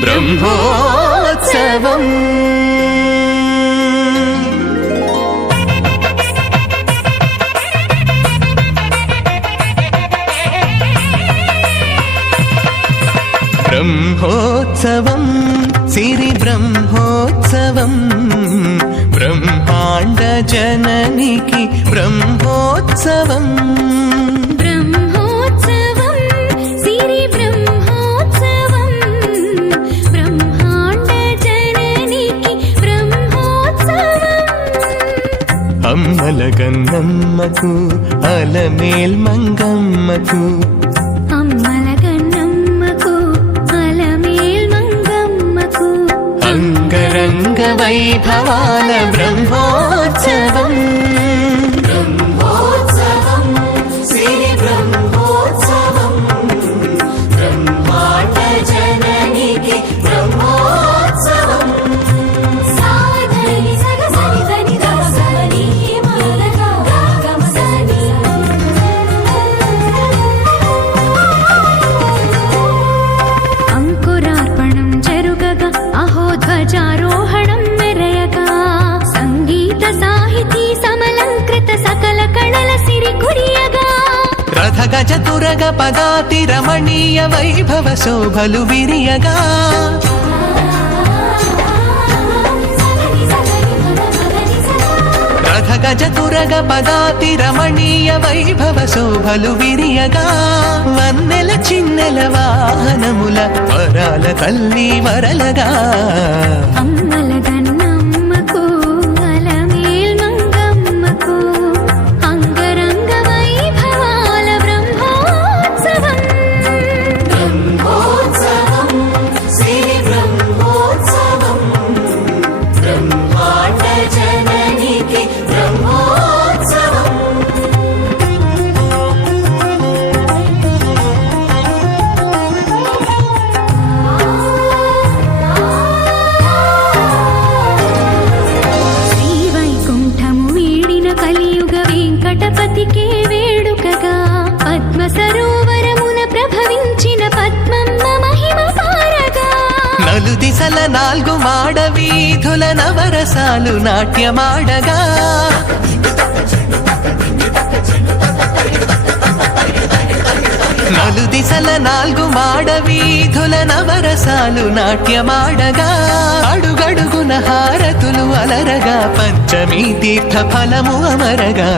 బ్రహ్మోత్సవం. బ్రహ్మోత్సవం సిరి బ్రహ్మోత్సవం. బ్రహ్మాండ జననికి బ్రహ్మోత్సవం. అమ్మల గన్నమ్మకు అలమేల్ మంగమ్మకు అమ్మల గన్నమ్మకు అలమేల్ మంగమ్మకు అంగరంగ వైభవాల బ్రహ్మోత్సవం అహో ధ్వజారోహణం మెరయగా సంగీత సాహితీ సమలంకృత సకల కళల సిరి కురియగా. రథ గజ తురగ పదాతి రమణీయ వైభవ శోభలు విరియగా. రథ గజ తురగ పదాతి రమణీయ వైభవ శోభలు విరియగా వన్నెల చిన్నెల వాహనముల వరాల తల్లి వరలగా. అమ్మల నలు నాలుగు మాడ వీధుల నవరసాలు నాట్యమాడగా నలు దిశల నాలుగు మాడ వీధుల నవరసాలు నాట్యమాడగా అడుగడుగున హారతులు అలరగా పంచమి తీర్థ ఫలము అమరగా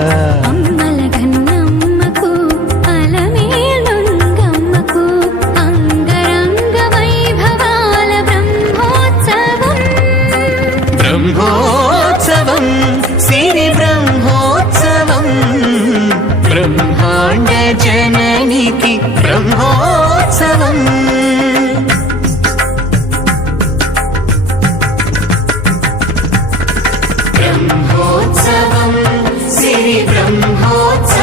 జననికి బ్రహ్మోత్సవం. బ్రహ్మోత్సవం శ్రీ బ్రహ్మోత్సవం